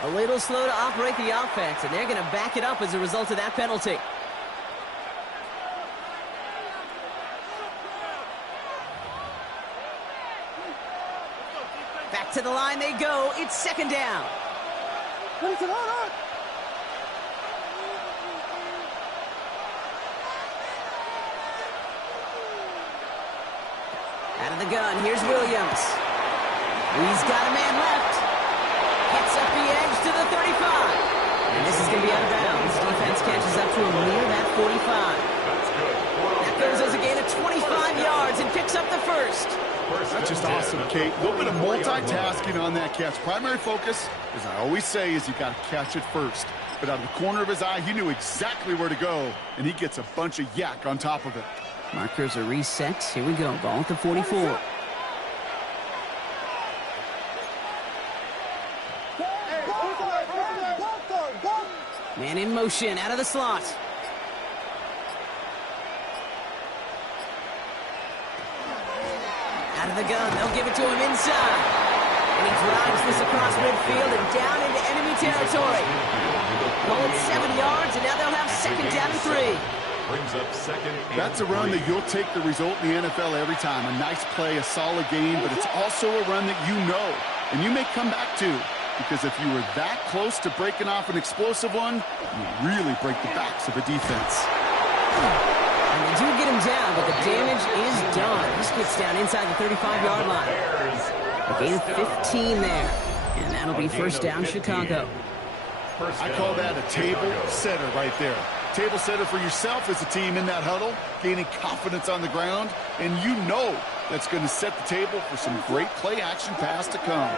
A little slow to operate the offense, and they're going to back it up as a result of that penalty. Back to the line they go. It's second down. Out of the gun, here's Williams. He's got a man left. Gets up the edge to the 35. And this is going to be out of bounds. Defense catches up to him near that 45. That goes as a gain of 25 yards and picks up the first. That's just awesome, Kate. A little bit of multitasking on that catch. Primary focus, as I always say, is you got to catch it first. But out of the corner of his eye, he knew exactly where to go, and he gets a bunch of yak on top of it. Markers are reset. Here we go. Ball at the 44. Man in motion, out of the slot. Out of the gun, they'll give it to him inside. And he drives this across midfield and down into enemy territory. Call it 7 yards, and now they'll have second down and 3. Brings up second. That's a run that you'll take the result in the NFL every time. A nice play, a solid game, but it's also a run that you know, and you may come back to. Because if you were that close to breaking off an explosive one, you really break the backs of a defense. And they do get him down, but the damage is done. This gets down inside the 35-yard line. A gain of 15 there. And that'll be first down, Chicago. I call that a table setter right there. Table setter for yourself as a team in that huddle, gaining confidence on the ground, and you know that's going to set the table for some great play-action pass to come.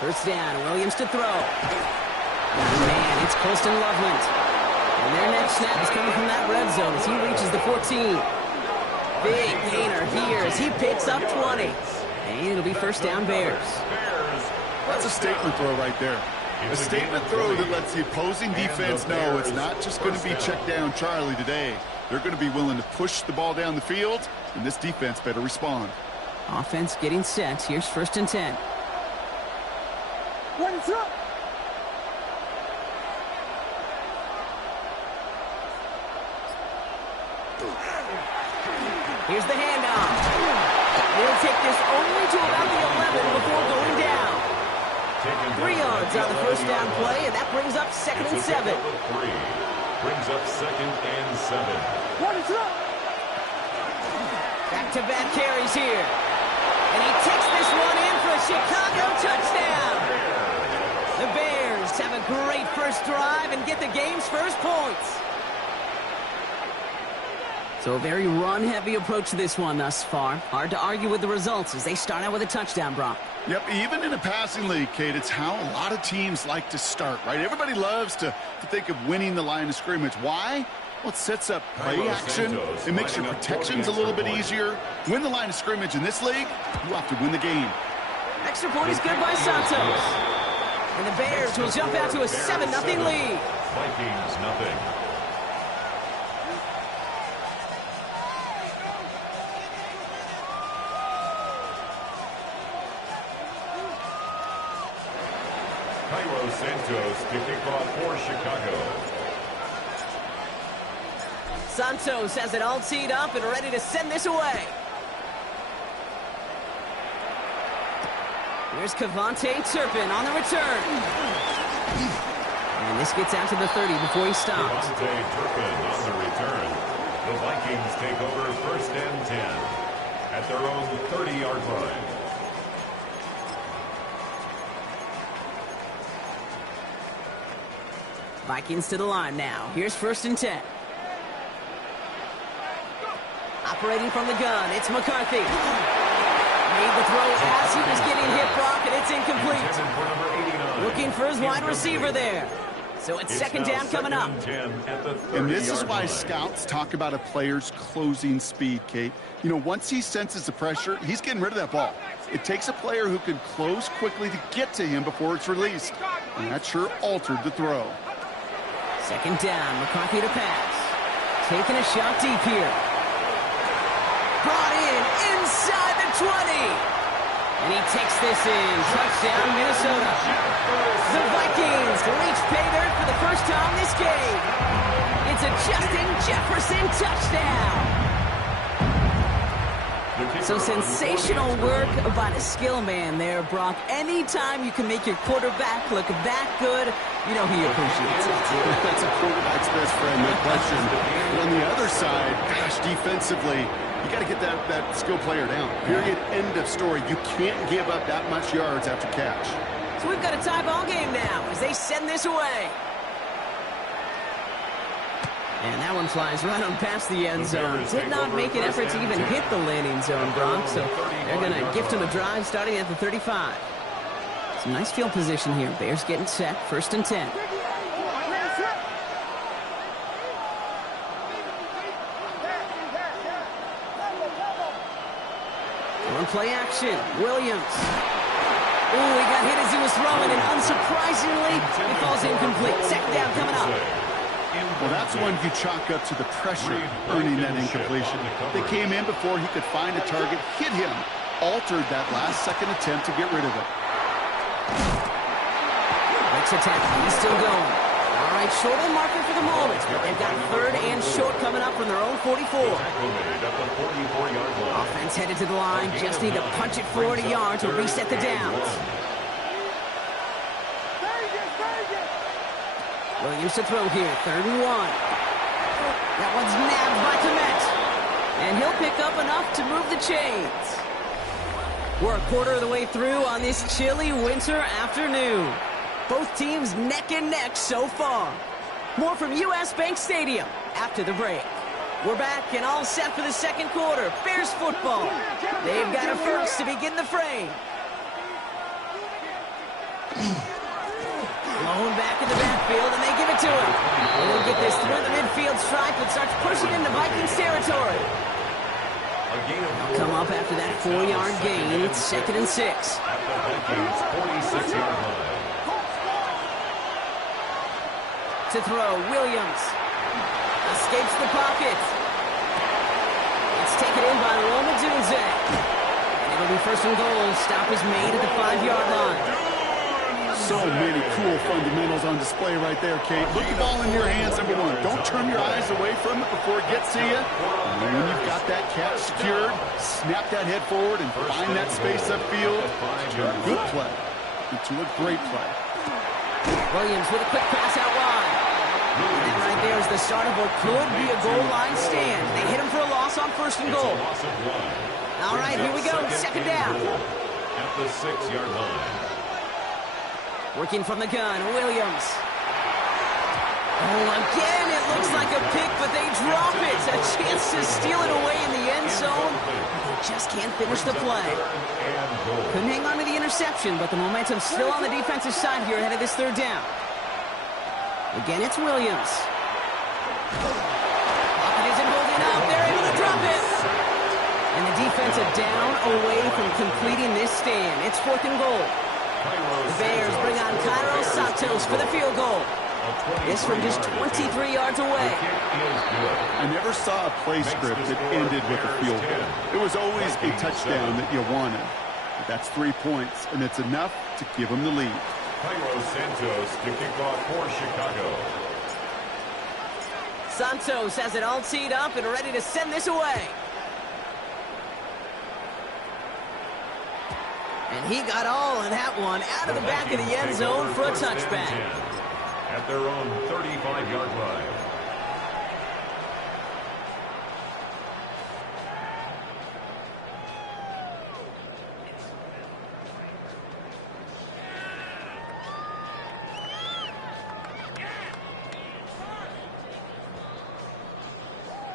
First down, Williams to throw. Man, it's Colston Loveland. And their next snap is coming from that red zone as he reaches the 14. Big gainer here as he picks up 20. And it'll be first down, Bears. That's a statement throw right there. A statement throw that lets the opposing defense know it's not just going to be check down Charlie today. They're going to be willing to push the ball down the field, and this defense better respond. Offense getting set. Here's first and 10. Here's the handoff. They'll take this only to about the 11 before going down. 3 yards on the first down play, and that brings up second and 7. Brings up second and 7. Back-to-back carries here. And he takes this one in for a Chicago touchdown. The Bears have a great first drive and get the game's first points. So a very run-heavy approach to this one thus far. Hard to argue with the results as they start out with a touchdown, Brock. Yep, even in a passing league, Kate, it's how a lot of teams like to start, right? Everybody loves to think of winning the line of scrimmage. Why? Well, it sets up play action. It makes your protections a little bit easier. Win the line of scrimmage in this league, you have to win the game. Extra point is good by Santos. And the Bears will jump out to a 7-0 lead. Vikings nothing. Santos to kick off for Chicago. Santos has it all teed up and ready to send this away. Here's Cavante Turpin on the return. And this gets out to the 30 before he stops. Cavante Turpin on the return. The Vikings take over first and 10 at their own 30-yard line. Vikings to the line now. Here's first and 10. Operating from the gun, it's McCarthy. Made the throw as he was getting hit, Brock, and it's incomplete. Looking for his wide receiver there. So it's second down coming up. And this is why scouts talk about a player's closing speed, Kate. You know, once he senses the pressure, he's getting rid of that ball. It takes a player who can close quickly to get to him before it's released. And that sure altered the throw. Second down, McCarthy to pass. Taking a shot deep here. Brought in inside And he takes this in. Touchdown, Minnesota. The Vikings reach pay dirt for the first time this game. It's a Justin Jefferson touchdown. So sensational work by the skill man there, Brock. Anytime you can make your quarterback look that good, you know he appreciates it. That's a quarterback's best friend, no question. But on the other side, gosh, defensively, you got to get that skill player down. Period. End of story. You can't give up that much yards after catch. So we've got a tie ball game now as they send this away. And that one flies right on past the end zone. Did not make an effort to even hit the landing zone, Bronx. So they're going to gift him a drive starting at the 35. Some nice field position here. Bears getting set. 1st and 10. On play action. Williams. Ooh, he got hit as he was throwing, and unsurprisingly, it falls incomplete. Second down coming up. Well, that's one you chalk up to the pressure earning that incompletion. They came in before he could find a target, hit him, altered that last-second attempt to get rid of it. Next attack, he's still going. All right, short of the marker for the moment, but they've got 3rd and short coming up from their own 44. Offense headed to the line, just need to punch it 40 yards to reset the downs. Williams to throw here, 3rd and 1. That one's nabbed by Komet. And he'll pick up enough to move the chains. We're a quarter of the way through on this chilly winter afternoon. Both teams neck and neck so far. More from US Bank Stadium after the break. We're back and all set for the second quarter. Bears football. They've got a first to begin the frame. Blown back in the backfield, and they give it to him. And he'll get this through the midfield stripe and starts pushing into Vikings territory. They'll come up after that 4-yard gain. It's 2nd and 6. At the Vikings' 46-yard line. To throw, Williams. Escapes the pocket. It's taken in by Roma Dunze. And it'll be 1st and goal. Stop is made at the 5-yard line. So many cool fundamentals on display right there, Kate. Put the ball in your hands, number one. Don't turn your eyes away from it before it gets to you. And when you've got that catch secured, snap that head forward and find that space upfield. Good play. Into a great play. Williams with a quick pass out wide. And that right there is the start of what could be a goal line stand. They hit him for a loss on 1st and goal. All right, here we go. 2nd down. At the 6-yard line. Working from the gun, Williams. Oh, again, it looks like a pick, but they drop it. A chance to steal it away in the end zone. They just can't finish the play. Couldn't hang on to the interception, but the momentum's still on the defensive side here ahead of this 3rd down. Again, it's Williams. Pocket isn't holding up. They're able to drop it. And the defense a down away from completing this stand. It's 4th and goal. The Bears bring on Cairo Santos for the field goal. This from just 23 yards away. I never saw a play script that ended with a field goal. It was always a touchdown that you wanted. But that's 3 points, and it's enough to give them the lead. Cairo Santos to kick off for Chicago. Santos has it all teed up and ready to send this away. And he got all of that one out of the back of the end zone for a touchback. At their own 35-yard line.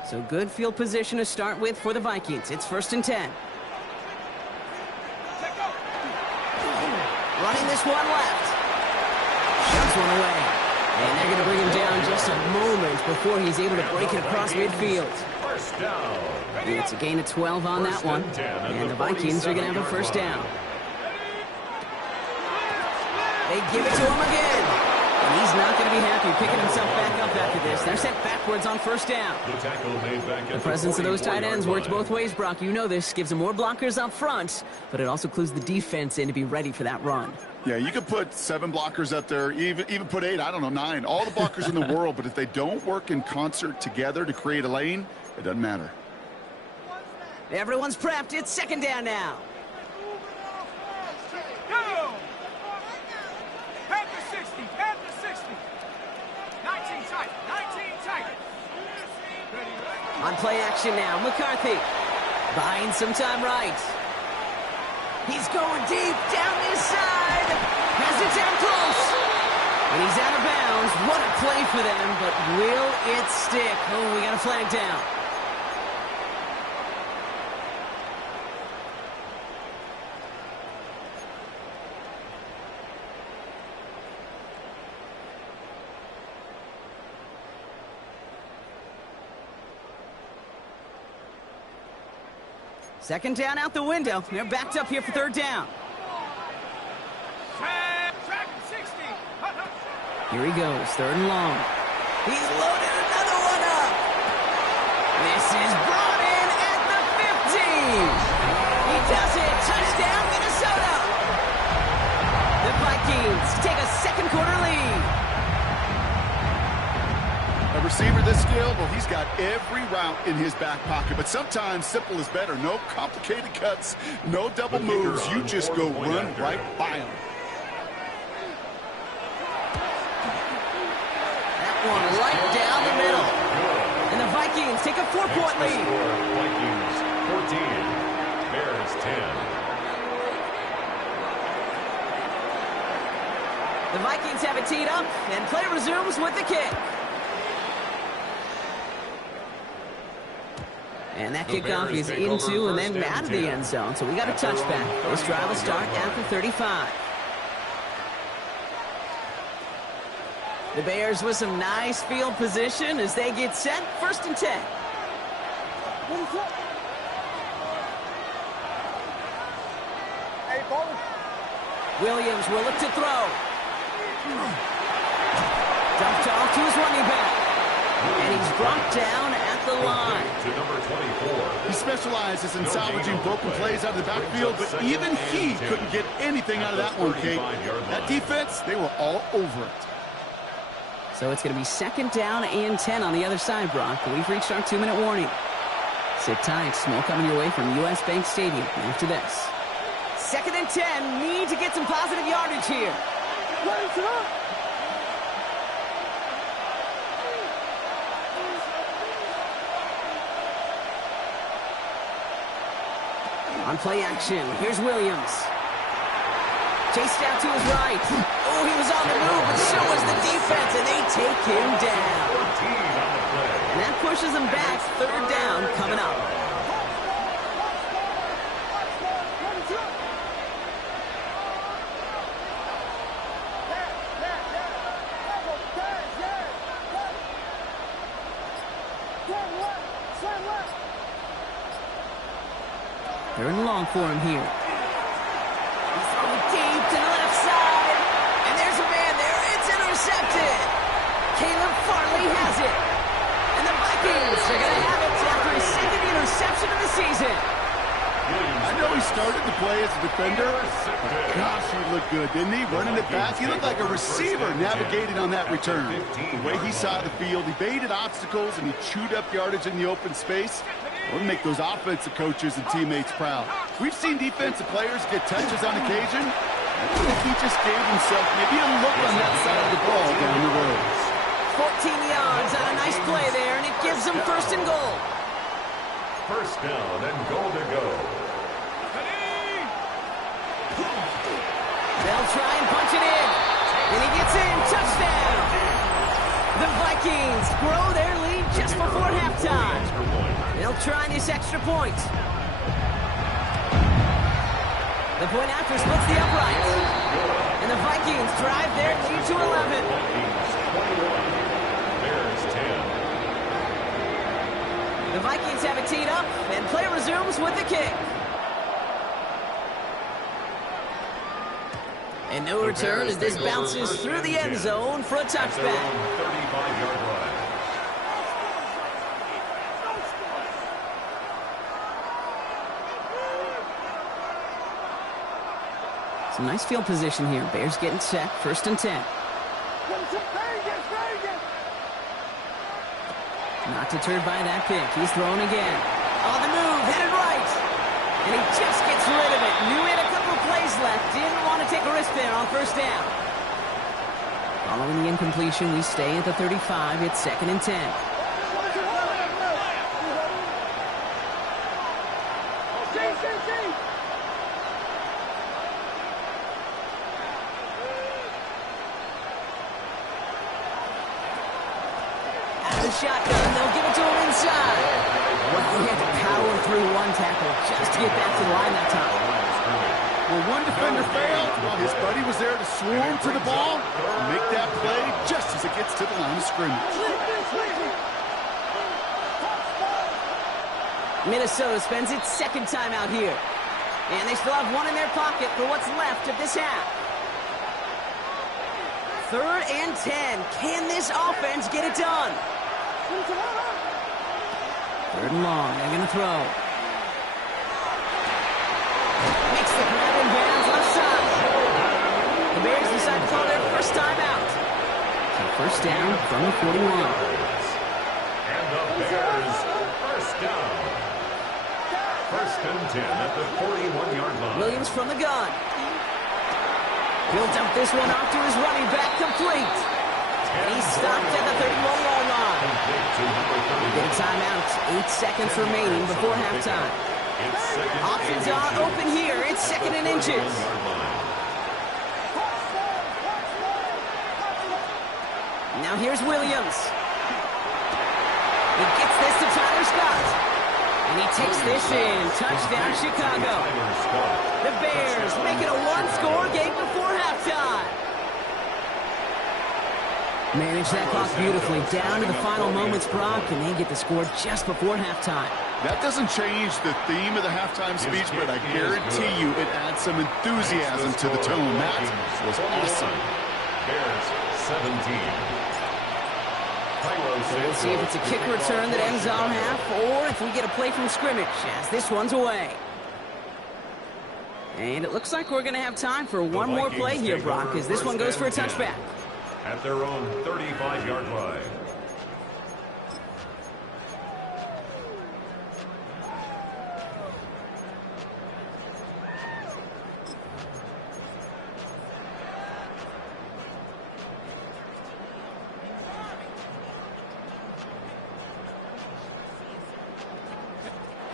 So good field position to start with for the Vikings. It's 1st and 10. Running this one left. Shoves one away. And they're going to bring him down just a moment before he's able to break it across midfield. First down. It's a gain of 12 on that one. And the Vikings are going to have a 1st down. They give it to him again. And he's not going to be happy picking himself back up after this. They're sent backwards on first down. The tackle made back at The presence of those tight ends works line. both ways, Brock. You know this. Gives them more blockers up front, but it also clues the defense in to be ready for that run. Yeah, you could put 7 blockers up there, even put 8, I don't know, 9. All the blockers in the world, but if they don't work in concert together to create a lane, it doesn't matter. Everyone's prepped. It's second down now. Go! Head to 60, head to 60. 19 tight, 19 tight. On play action now, McCarthy buying some time right. He's going deep down this side. Has it down close. And he's out of bounds. What a play for them, but will it stick? Oh, we got a flag down. Second down out the window. They're backed up here for third down. Track 60. Here he goes, third and long. He's loaded another one up. This is brought in at the 15. He does it. Touchdown, Minnesota. The Vikings take a second quarter lead. A receiver this skilled, well, he's got every route in his back pocket, but sometimes simple is better. No complicated cuts, no double moves. You just go run right by him. That one right down the middle. And the Vikings take a 4-point lead. Vikings 14, Bears 10. The Vikings have it teed up, and play resumes with the kick. And that kickoff is into and then out of the end zone. So we got a touchback. This drive will start at the 35. The Bears with some nice field position as they get set. First and 10. Williams will look to throw. Dumped off to his running back. And he's brought down at the line. To number 24. He specializes in salvaging broken plays out of the backfield, but even he couldn't get anything out of that one, Kate. That defense, they were all over it. So it's going to be second down and 10 on the other side, Brock. We've reached our 2-minute warning. Sit tight. More coming your way from U.S. Bank Stadium after this. Second and 10. Need to get some positive yardage here. On play action, here's Williams. Chased out to his right. Oh, he was on the move, but so was the defense, and they take him down. And that pushes him back. Third down coming up. They're in long for him here. He's throwing deep to the left side. And there's a man there. It's intercepted. Caleb Farley has it. And the Vikings are going to have it after his second interception of the season. I know he started to play as a defender, but gosh, he looked good, didn't he? Running it back, he looked like a receiver navigating on that return. The way he saw the field, he baited obstacles, and he chewed up yardage in the open space. We'll make those offensive coaches and teammates proud. We've seen defensive players get touches on occasion. I think he just gave himself maybe a look on that side of the ball down the road. 14 yards on a nice play there, and it gives them first and goal. First down and goal to go. They'll try and punch it in. And he gets in. Touchdown. The Vikings grow their lead just before halftime. They'll try this extra point. The point after splits the uprights. And the Vikings drive their lead to 11. Vikings 21, Bears 10. The Vikings have it teed up, and play resumes with the kick. And no return as this bounces through the end zone for a touchback. 35-yard line. Some nice field position here. Bears getting set. 1st and 10. Not deterred by that pick. He's throwing again. On the move, headed right. And he just gets rid of it. Knew he had a couple of plays left. Didn't want to take a risk there on 1st down. Following the incompletion, we stay at the 35. It's 2nd and 10. Shotgun, they'll give it to him inside. Well, he had to power through one tackle just to get back to the line that time. Well, one defender failed while his buddy was there to swarm to the ball and make that play just as it gets to the line of scrimmage. Minnesota spends its 2nd time out here. And they still have one in their pocket for what's left of this half. 3rd and 10. Can this offense get it done? 3rd and long. They're going to throw. Makes the grab in bounds left side. The Bears decide to call their 1st time out. So 1st down from the 41. And the Bears 1st down. 1st and 10 at the 41-yard line. Williams from the gun. He'll dump this one off to his running back, complete. And he's stopped at the 31-yard line. Get a timeout. 8 seconds remaining before halftime. Options are open here. It's 2nd and inches. Now here's Williams. He gets this to Tyler Scott. And he takes this in. Touchdown, Chicago. The Bears make it a 1-score game before halftime. Manage that clock beautifully down to the final moments, Brock, and they get the score just before halftime. That doesn't change the theme of the halftime speech, but I guarantee you it adds some enthusiasm to the tone. That was awesome. Bears 17. We'll see if it's a kick return that ends our half, or if we get a play from scrimmage as this one's away. And it looks like we're going to have time for one more play here, Brock, as this one goes for a touchback. At their own 35-yard line.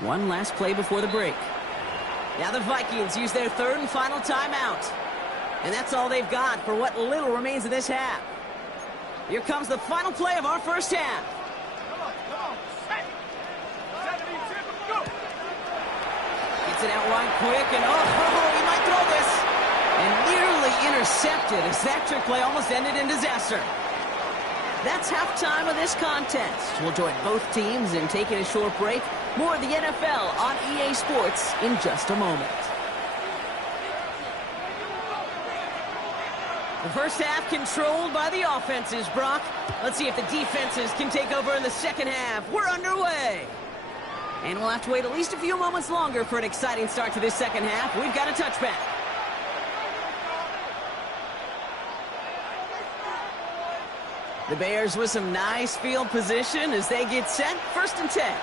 One last play before the break. Now the Vikings use their 3rd and final timeout. And that's all they've got for what little remains of this half. Here comes the final play of our 1st half. Come on. Set. 70, go. Gets it out wide quick, and he might throw this. And nearly intercepted as that trick play almost ended in disaster. That's halftime of this contest. We'll join both teams in taking a short break. More of the NFL on EA Sports in just a moment. The 1st half controlled by the offenses, Brock. Let's see if the defenses can take over in the 2nd half. We're underway. And we'll have to wait at least a few moments longer for an exciting start to this 2nd half. We've got a touchback. The Bears with some nice field position as they get set. 1st and 10.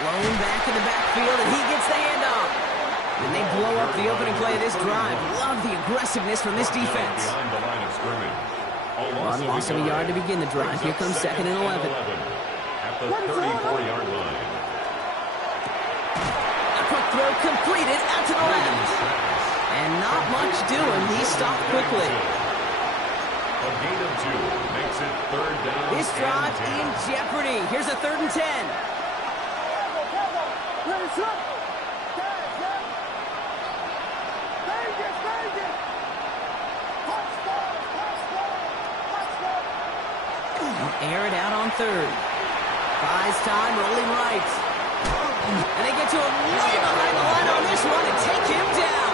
Blown back in the backfield, and he gets the handoff. And they blow up the opening play of this drive. Love the aggressiveness from this defense. Behind the line of scrimmage. One loss of a yard to begin the drive. Here comes 2nd and 11. At the 34-yard line. A quick throw completed out to the left. And not much doing. He stopped quickly. A gain of 2 makes it 3rd down. This drive in jeopardy. Here's a 3rd and 10. They'll air it out on third. Buys time, rolling right. And they get to him way behind the line on this one and take him down.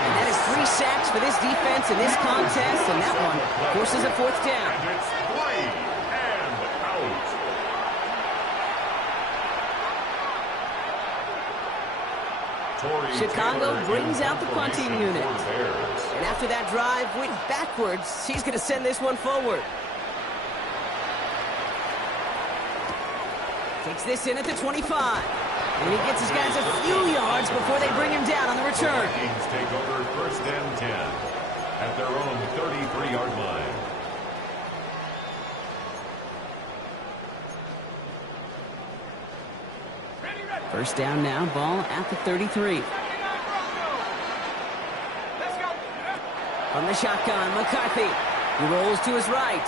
And that is 3 sacks for this defense in this contest, and that one forces a 4th down. And it's 3 and out. Chicago brings out the punting unit. And after that drive went backwards, he's going to send this one forward. Takes this in at the 25. And he gets his guys a few yards before they bring him down on the return. The Vikings take over 1st and 10 at their own 33-yard line. First down now, ball at the 33. From the shotgun, McCarthy. He rolls to his right.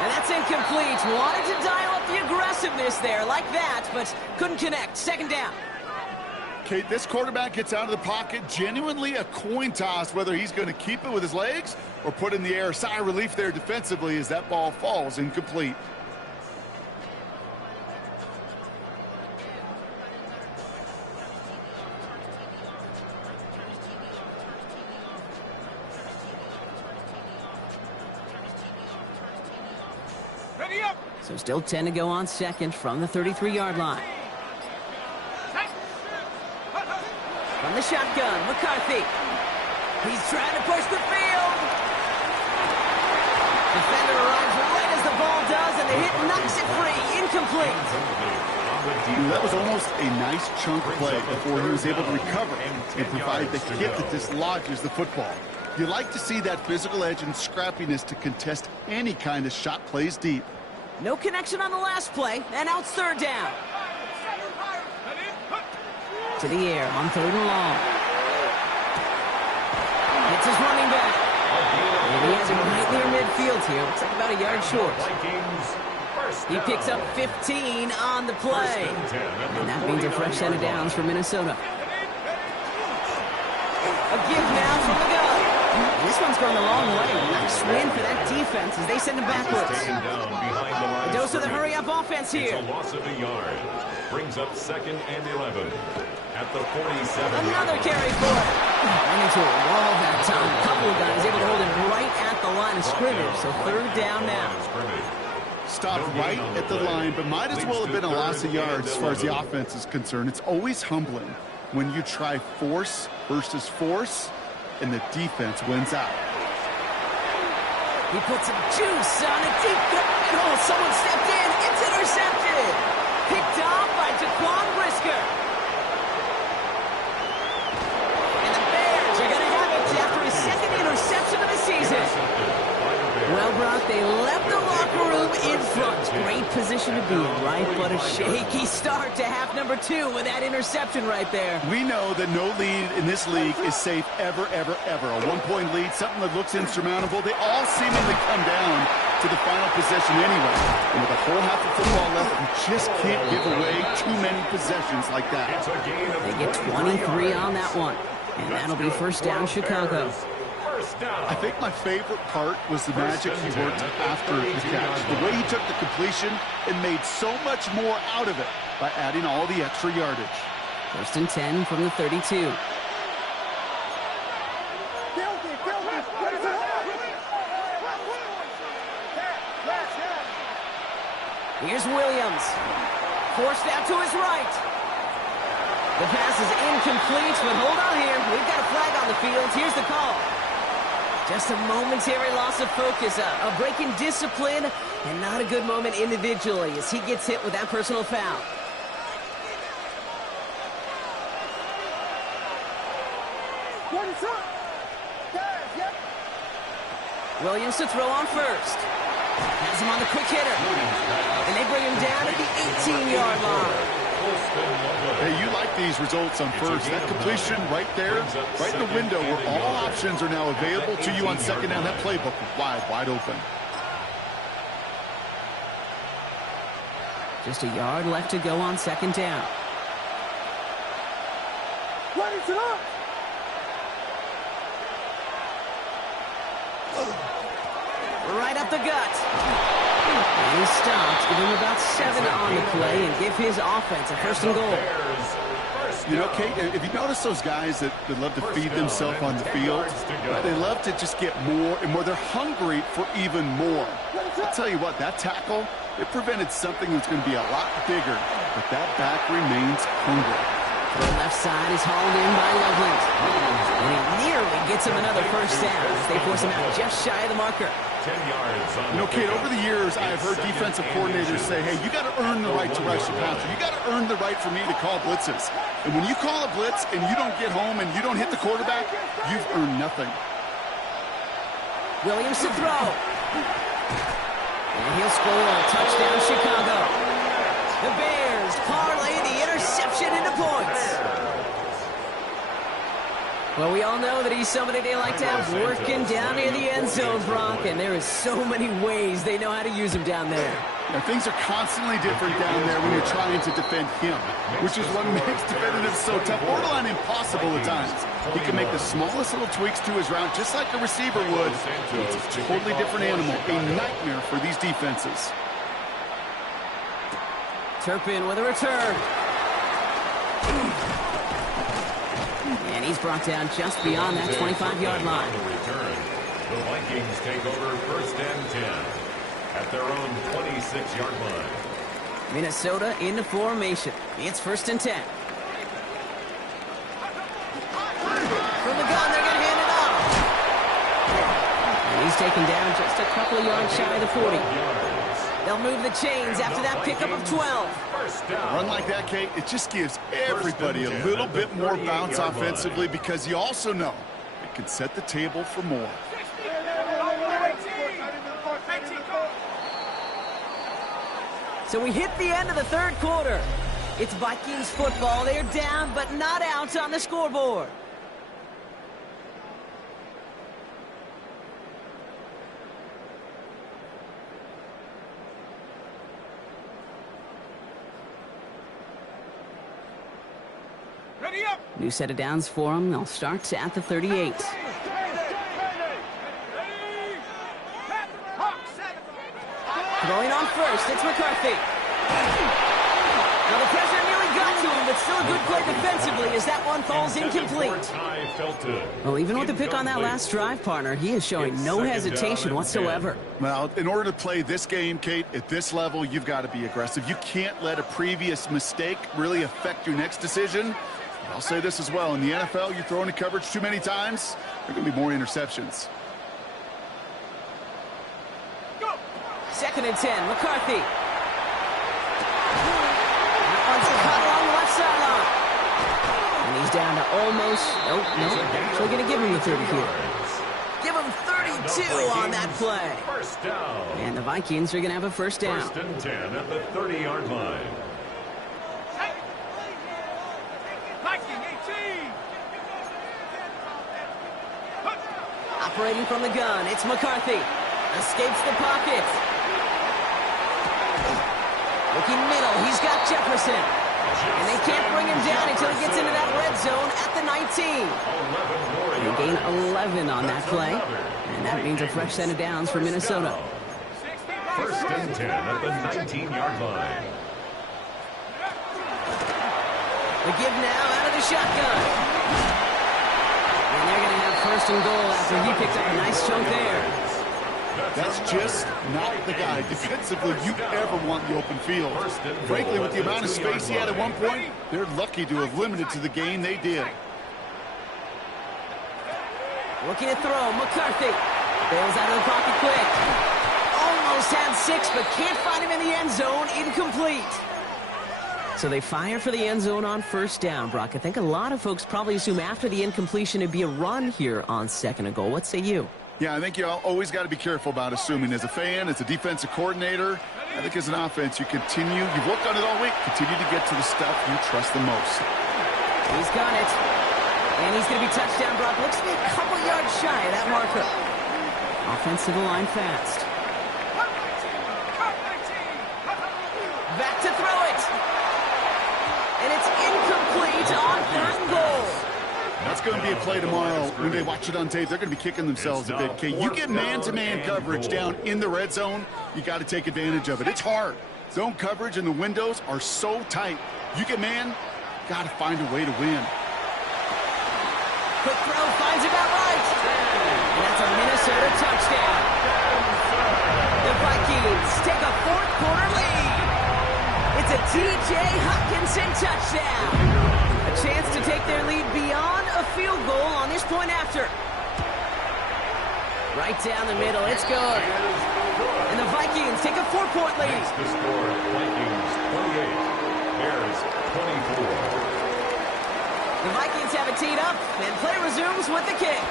And that's incomplete. Wanted to dial up the aggressiveness there like that, but couldn't connect. 2nd down. Kate, this quarterback gets out of the pocket, genuinely a coin toss whether he's going to keep it with his legs or put in the air. Sigh of relief there defensively as that ball falls incomplete. So still 10 to go on second from the 33-yard line. From the shotgun, McCarthy. He's trying to push the field. Defender arrives right as the ball does, and the hit knocks it free. Incomplete. That was almost a nice chunk play before he was able to recover and provide the hit that dislodges the football. You like to see that physical edge and scrappiness to contest any kind of shot plays deep. No connection on the last play, and now it's 3rd down. To the air on 3rd and long. It's his running back. And he has him right near midfield here. Looks like about a yard short. He picks up 15 on the play. And that means a fresh set of downs for Minnesota. A give now from the gun. This one's going the wrong way. Nice win for that defense as they send him backwards. A dose of the hurry-up offense here. It's a loss of a yard. Brings up 2nd and 11 at the 47. Another carry for it. Ran into a wall that time. A couple of guys able to hold him right at the line of scrimmage. So 3rd down now. Stopped right at the line, but might as well have been a loss of yards as far as the offense is concerned. It's always humbling when you try force versus force, and the defense wins out. He puts some juice on a deep throw. Oh, someone stepped in. It's intercepted. Picked off by Jaquan Brisker. And the Bears are going to have it after his 2nd interception of the season. Well, Brock, they left the locker room in front. Great position to be in, right? But a shaky start to half number 2 with that interception right there. We know that no lead in this league is safe ever, ever, ever. A 1-point lead, something that looks insurmountable. They all seemingly come down to the final possession anyway. And with a whole half of football left, you just can't give away too many possessions like that. They get 23 on that one. And that'll be 1st down Chicago. I think my favorite part was the magic he worked after the catch. The way he took the completion and made so much more out of it by adding all the extra yardage. 1st and 10 from the 32. Here's Williams. Forced out to his right. The pass is incomplete, but hold on here. We've got a flag on the field. Here's the call. Just a momentary loss of focus, a break in discipline, and not a good moment individually as he gets hit with that personal foul. Williams to throw on first. Has him on the quick hitter. And they bring him down at the 18-yard line. Hey, you like these results on first. That completion right there, right in the window where all options are now available to you on 2nd down. That playbook is wide open. Just a yard left to go on 2nd down. right up the gut. And he stopped, give him about 7 on the play, and give his offense a first and goal. You know, Kate, if you notice those guys that love to feed themselves on the field, they love to just get more and more. They're hungry for even more. I'll tell you what, that tackle, it prevented something that's going to be a lot bigger, but that back remains hungry. The left side is hauled in by Loveland. And he nearly gets him another first down as they force him out just shy of the marker. 10 yards on You know, Kate, over the years, I've heard defensive coordinators say, hey, you got to earn the right to rush the passer. You got to earn the right for me to call blitzes. And when you call a blitz and you don't get home and you don't hit the quarterback, you've earned nothing. Williams to throw. And he'll score. Touchdown, Chicago. The Bears parlay the interception into points. Well, we all know that he's somebody they like to have working down near the end zone, Brock, and there is so many ways they know how to use him down there. Now, things are constantly different down there when you're trying to defend him, which is what makes defending him so tough, borderline impossible at times. He can make the smallest little tweaks to his route, just like a receiver would. It's a totally different animal, a nightmare for these defenses. Turpin with a return. And he's brought down just beyond that 25-yard line. The Vikings take over first and 10 at their own 26-yard line. Minnesota into formation. It's first and 10. From the gun, they're going to hand it off. And he's taken down just a couple of yards shy of the 40. They'll move the chains after that pickup of 12. A run like that, Kate, it just gives everybody a little bit more bounce offensively because you also know it can set the table for more. So we hit the end of the third quarter. It's Vikings football. They're down, but not out on the scoreboard. Ready up. New set of downs for them. They'll start at the 38. Throwing on first, it's McCarthy. Now the pressure nearly got to him, but still a good play defensively as that one falls incomplete. Well, even with the pick on that last drive, partner, he is showing no hesitation whatsoever. Well, in order to play this game, Kate, at this level, you've got to be aggressive. You can't let a previous mistake really affect your next decision. I'll say this as well. In the NFL, you throw into coverage too many times, there are going to be more interceptions. Second and 10, McCarthy. That one's caught along the left sideline. And he's down to almost, no, actually going to give him the 30 here. Give him 32 on that play. First down. And the Vikings are going to have a first down. First and 10 at the 30-yard line. Viking 18. Operating from the gun, it's McCarthy. Escapes the pocket. Looking middle, he's got Jefferson. And they can't bring him down until he gets into that red zone at the 19. They gain 11 on that play. And that means a fresh set of downs for Minnesota. First and 10 at the 19-yard line. The give now out of the shotgun. And they're going to have first and goal after he picked up a nice chunk there. That's just not the guy defensively you ever want in the open field. Frankly, with the amount of space he had at one point, they're lucky to have limited to the gain they did. Looking to throw, McCarthy. Bails out of the pocket quick. Almost had 6, but can't find him in the end zone. Incomplete. So they fire for the end zone on first down, Brock. I think a lot of folks probably assume after the incompletion it'd be a run here on second and goal. What say you? Yeah, I think you always got to be careful about assuming. As a fan, as a defensive coordinator, I think as an offense, you've worked on it all week, continue to get to the stuff you trust the most. He's got it. And he's going to be touchdown, Brock. Looks to be a couple yards shy of that marker. Offensive line fast. Back to throw it. And it's incomplete on third and goal. That's going to be a play tomorrow. When they watch it on tape, they're going to be kicking themselves a bit. Okay, you get man-to-man coverage down in the red zone, you got to take advantage of it. It's hard. Zone coverage and the windows are so tight. You get man, got to find a way to win. Quick throw finds him out right. And that's a Minnesota touchdown. The Vikings take a fourth-quarter lead. It's a T.J. Hockenson touchdown. A chance to take their lead beyond a field goal on this point after. Right down the middle, it's good. And the Vikings take a 4-point lead. Makes the score Vikings 28, Bears 24. The Vikings have it teed up, and play resumes with the kick.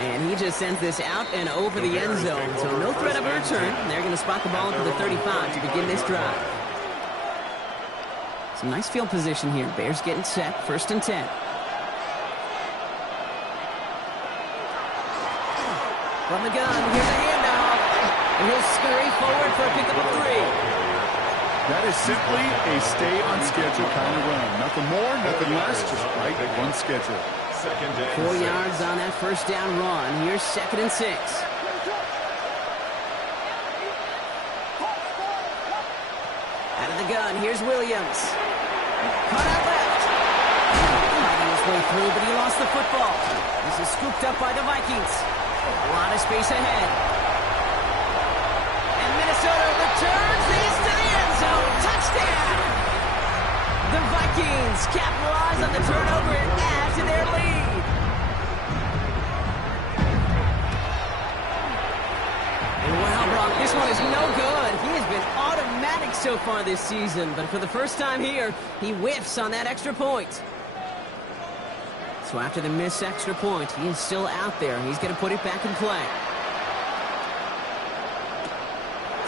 And he just sends this out and over the end zone, so no threat of a return. They're going to spot the ball up to the 35 to begin this drive. Some nice field position here. Bears getting set, 1st and 10. From the gun, here's a handoff. And he'll scurry forward for a pickup of 3. That is simply a stay-on-schedule kind of run. Nothing more, nothing less, just right on schedule. 4 yards on that first down run. Here's 2nd and 6. Out of the gun, here's Williams. Cut out left. Fighting his way through, but he lost the football. This is scooped up by the Vikings. A lot of space ahead. And Minnesota returns this to the end zone. Touchdown! The Vikings capitalize on the turnover and add to their lead. And wow, Brock, this one is no good. He has been automatic so far this season, but for the first time here, he whiffs on that extra point. So after the missed extra point, he is still out there. He's going to put it back in play.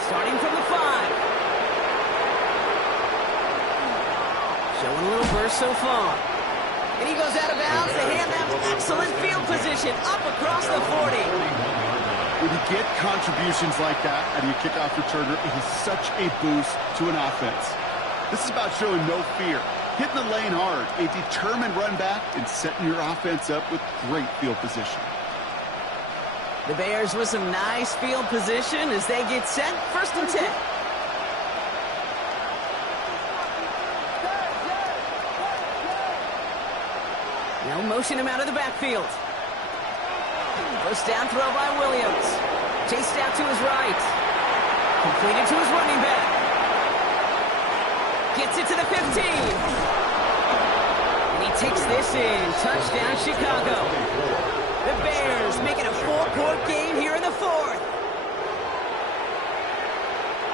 Starting from the 5. Showing a little burst so far. And he goes out of bounds. They hand them excellent field position up across the 40. When you get contributions like that out of your kickoff returner, it is such a boost to an offense. This is about showing no fear. Hitting the lane hard, a determined run back, and setting your offense up with great field position. The Bears with some nice field position as they get set. 1st and 10. They'll motion him out of the backfield. First down throw by Williams. Chased out to his right. Completed to his running back. Gets it to the 15. And he takes this in. Touchdown, Chicago. The Bears making a 4-point game here in the 4th.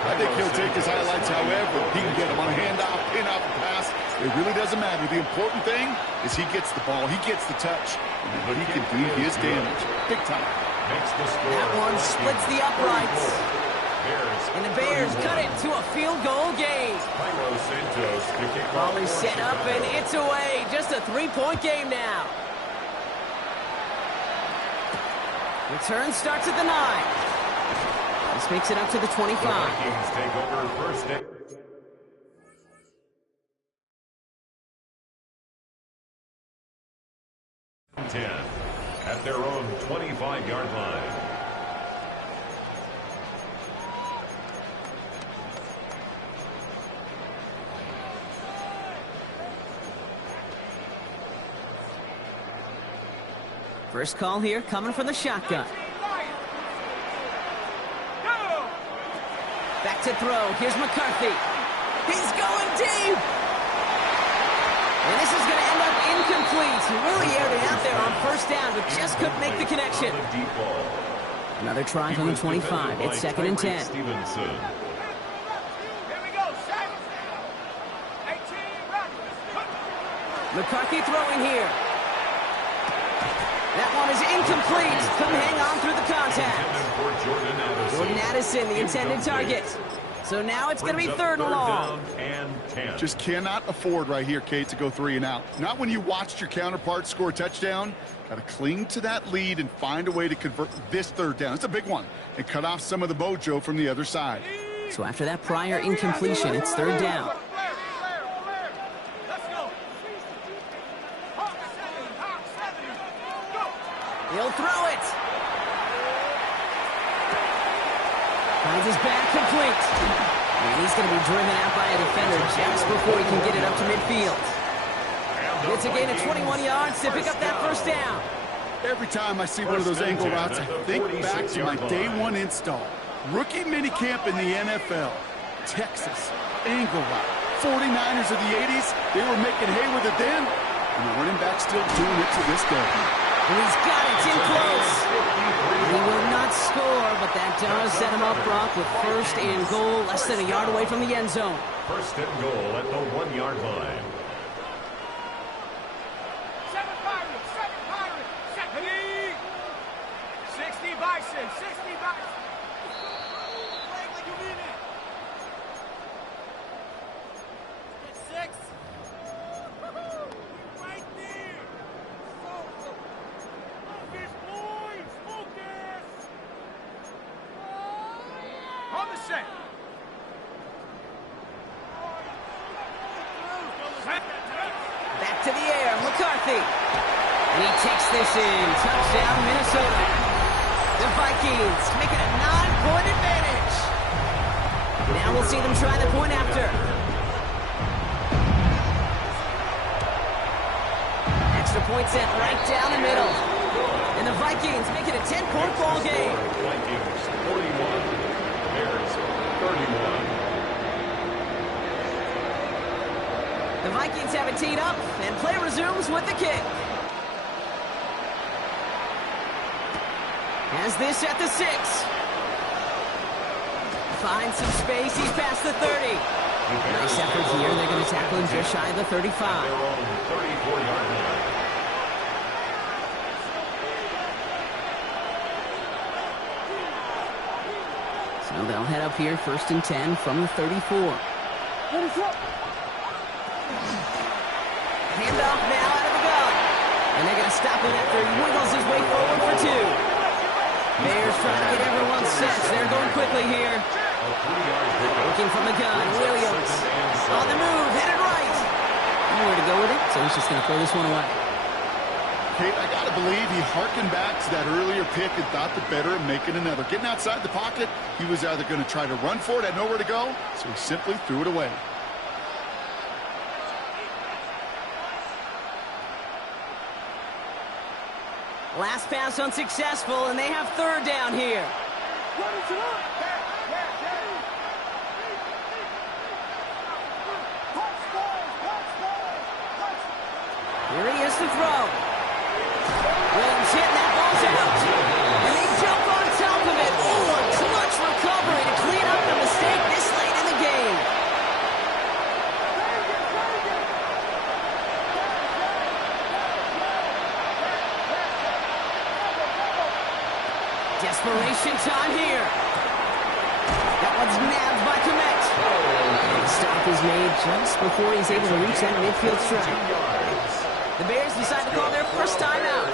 I think he'll take his highlights however he can get them on a handoff, pin off a pass. It really doesn't matter. The important thing is he gets the ball, he gets the touch, and he can do his damage. Big time. That one splits the uprights. And the Bears cut it to a field goal game. Ball is set up and it's away. Just a 3-point game now. Return starts at the 9. This makes it up to the 25. The Vikings take over 1st and 10 at their own 25-yard line. First call here coming from the shotgun. Back to throw. Here's McCarthy. He's going deep. And this is going to end up incomplete. He really aired it out there on 1st down, but just couldn't make the connection. Another try from the 25. It's 2nd and 10. Here we go, set. 18, run. McCarthy throwing here. That one is incomplete. Come hang on through the contact. Jordan Addison, the intended target. So now it's going to be 3rd and long. Just cannot afford right here, Kate, to go 3 and out. Not when you watched your counterpart score a touchdown. Got to cling to that lead and find a way to convert this 3rd down. It's a big one. And cut off some of the mojo from the other side. So after that prior incompletion, it's 3rd down. He'll throw it. Finds his back complete. And he's going to be driven out by a defender just before he can get it up to midfield. It's a gain of 21 yards to pick up that first down. Every time I see one of those angle routes, I think back to my day one install. Rookie minicamp in the NFL. Texas, angle route. 49ers of the 80s, they were making hay with it then, and the running back's still doing it to this day. And he's got it too close. He will not score, but that does set him up, Brock, with first and goal, less than a yard away from the end zone. First and goal at the 1-yard line. 7 Pirates, 7 Pirates, 70. 60 Bison, 60 Bison. Play like you mean it. Get 6. Right there. Focus, boys, focus. On the set. Back to the air, McCarthy. And he takes this in. Touchdown, Minnesota. The Vikings make it a 9-point advantage. Now we'll see them try the point after. Extra point set right down the middle. And the Vikings make it a 10-point ball game. Vikings 41, Bears 31. The Vikings have it teed up, and play resumes with the kick. Has this at the 6. Finds some space, he's past the 30. Nice effort here, they're going to tackle him just shy of the 35. Their own 34-yard line. So they'll head up here, 1st and 10 from the 34. Handoff now out of the gun. And they're going to stop him after he wiggles his way forward for 2. Bears trying to get everyone set. They're going quickly here. Looking from the gun, Williams. On the move, headed right. Nowhere to go with it, so he's just going to throw this one away. Kate, I got to believe he harkened back to that earlier pick and thought the better of making another. Getting outside the pocket, he was either going to try to run for it, had nowhere to go, so he simply threw it away. Last pass unsuccessful, and they have 3rd down here. Here he is to throw. Williams hitting that ball's out. And they jump on top of it. Oh, a clutch recovery to clean up the mistake this late in the game. Desperation time here. That one's nabbed by Komet. And the stop is made just before he's able to reach that midfield strike. The Bears decide to call their first timeout.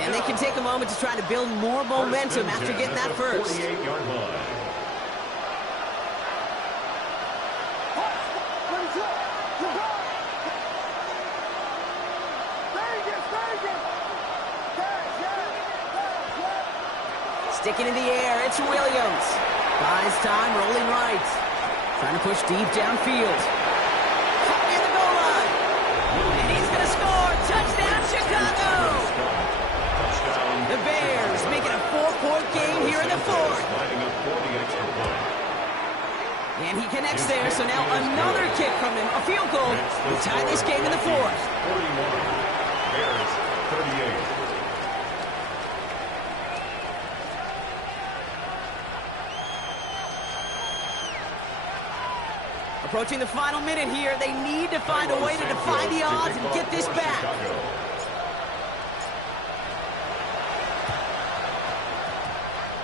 And they can take a moment to try to build more momentum after getting that first. 48-yard line. Sticking in the air, it's Williams. Buys time, rolling right. Trying to push deep downfield. Caught near the goal line. And he's going to score. Touchdown, Chicago. The Bears make it a 4-point game here in the 4th. Lining up for the extra point. And he connects there, so now another kick from him. A field goal to tie this game in the 4th. 41, Bears 38. Approaching the final minute here, they need to find a way to defy the odds and get this back.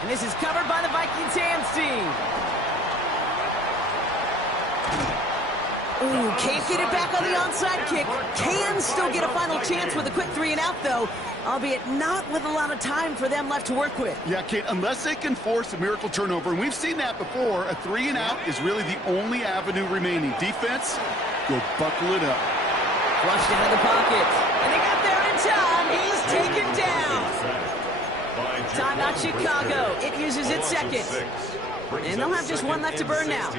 And this is covered by the Vikings hands team. Ooh, can't get it back on the onside kick. Can still get a final chance with a quick 3-and-out, though, albeit not with a lot of time for them left to work with. Yeah, Kate, unless they can force a miracle turnover, and we've seen that before, a 3-and-out is really the only avenue remaining. Defense, go buckle it up. Flushed out of the pocket. And they got there in time. He's taken down. Chicago. It uses its second. And they'll have just one left to burn now.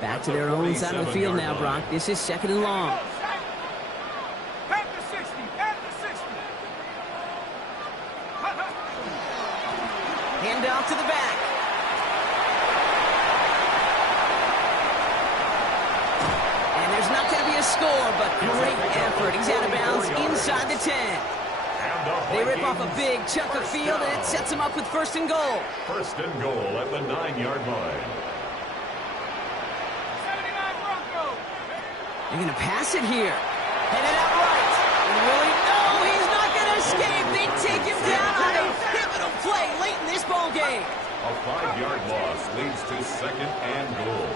Back to their own side of the field now, Brock. This is second and long. At the 60, at the 60. Hand off to the back. And there's not going to be a score, but great effort. He's out of bounds inside the 10. They rip off a big chunk of field, and it sets them up with first and goal. First and goal at the 9-yard line. 79 Broncos. They're going to pass it here. Headed out right. And really, no, he's not going to escape. They take him down on a pivotal play late in this ball game. A 5-yard loss leads to second and goal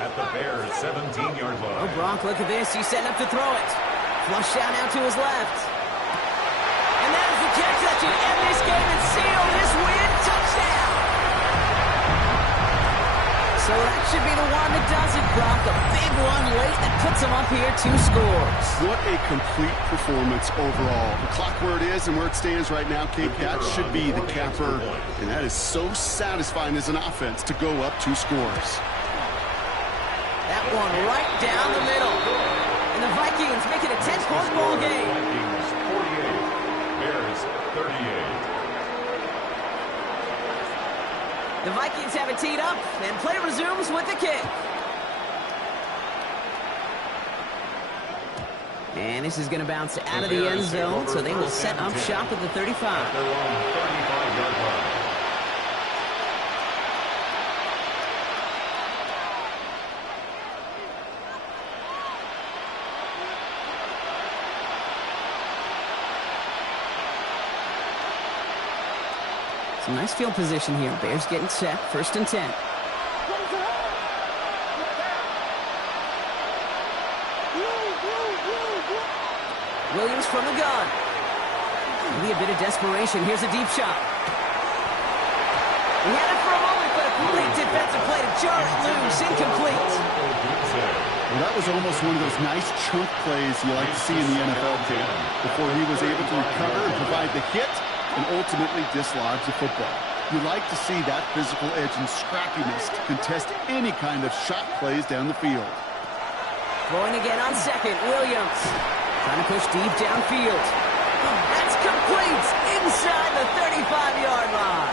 at the Bears' 17-yard line. Oh, Brock, look at this. He's setting up to throw it. Flush out now to his left. And that is the catch that should end this game and seal this win. Touchdown! So that should be the one that does it, Brock. A big one late that puts them up here 2 scores. What a complete performance overall. The clock where it is and where it stands right now, Kate, that should be the capper. And that is so satisfying as an offense to go up 2 scores. That one right down the middle. And the Vikings make it a 10-point ball game. Vikings 48, Bears 38. The Vikings have it teed up, and play resumes with the kick. And this is going to bounce out of the end zone, so they will set up shop at the 35. They're on 35-yard line. Some nice field position here. Bears getting set. First and 10. Williams from the gun. Maybe a bit of desperation. Here's a deep shot. He had it for a moment, but a great defensive play to jar it loose. Incomplete. Well, that was almost one of those nice chunk plays you like to see in the NFL, Kate, before he was able to recover and provide the hit and ultimately dislodge the football. You like to see that physical edge and scrappiness to contest any kind of shot plays down the field. Throwing again on second, Williams. Trying to push deep downfield. That's complete inside the 35-yard line.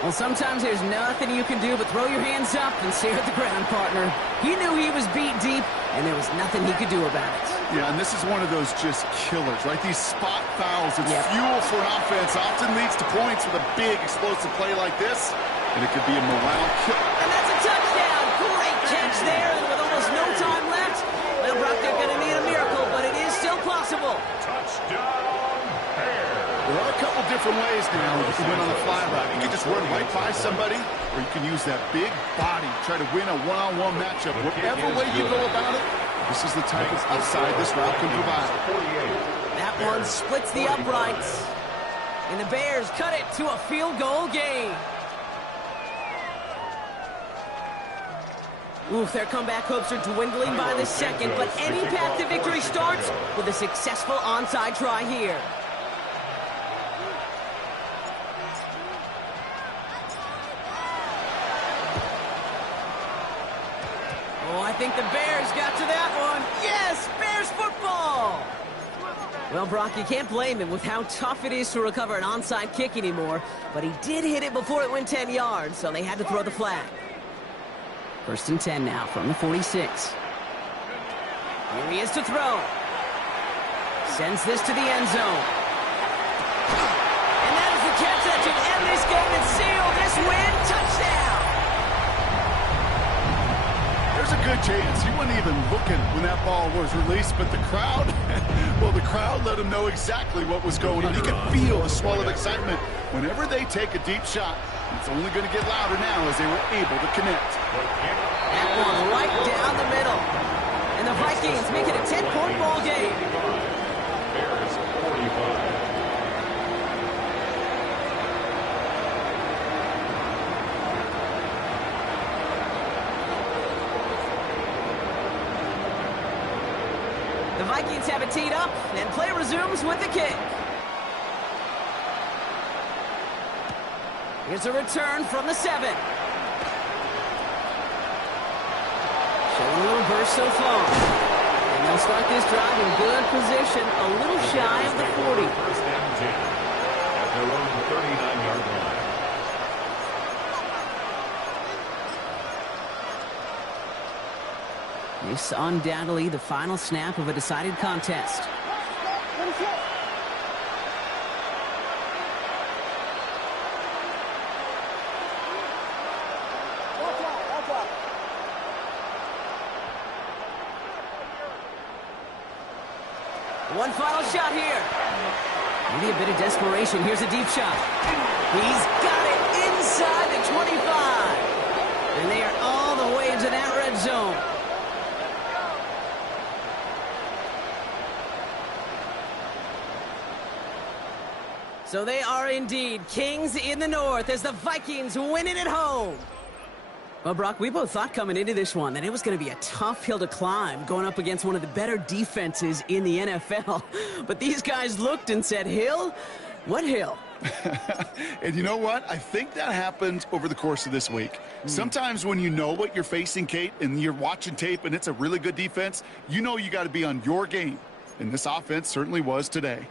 Well, sometimes there's nothing you can do but throw your hands up and stare at the ground, partner. He knew he was beat deep, and there was nothing he could do about it. Yeah, and this is one of those just killers, right? These spot fouls, it's fuel for an offense, often leads to points with a big explosive play like this, and it could be a morale killer. And that's a touchdown. Great catch there, and with almost no time left. Well, Brock, they're going to need a miracle, but it is still possible. Touchdown, Bears. There are a couple different ways now you can win on the fly route. You can just run right by somebody, or you can use that big body, try to win a one-on-one matchup. Whatever way you go about it, this is the type of upside this route can provide. That one splits the uprights. And the Bears cut it to a field goal game. Oof, their comeback hopes are dwindling by the second, but any path to victory starts with a successful onside try here. Oh, I think the Bears got to that one. Yes, Bears football! Well, Brock, you can't blame him with how tough it is to recover an onside kick anymore, but he did hit it before it went 10 yards, so they had to throw the flag. First and 10 now from the 46. Here he is to throw. Sends this to the end zone. And that is the catch that should end this game and seal this win. Touchdown! There's a good chance he wasn't even looking when that ball was released, but the crowd, well, the crowd let him know exactly what was going on. You can feel the swell of excitement whenever they take a deep shot. It's only going to get louder now as they were able to connect. That one right down the middle. And the Vikings make it a 10-point ball game. Bears 45. The Vikings have it teed up, and play resumes with the kick. Here's a return from the 7. Showing a little burst so far. And they'll start this drive in good position, a little shy of the 40. First and 10 at their own 39-yard line. This undoubtedly the final snap of a decided contest. One final shot here. Maybe a bit of desperation. Here's a deep shot. He's got it inside the 25. And they are all the way into that red zone. So they are indeed kings in the north as the Vikings win it at home. Well, Brock, we both thought coming into this one that it was going to be a tough hill to climb going up against one of the better defenses in the NFL. But these guys looked and said, hill? What hill? And you know what? I think that happened over the course of this week. Sometimes when you know what you're facing, Kate, and you're watching tape and it's a really good defense, you know you got to be on your game. And this offense certainly was today.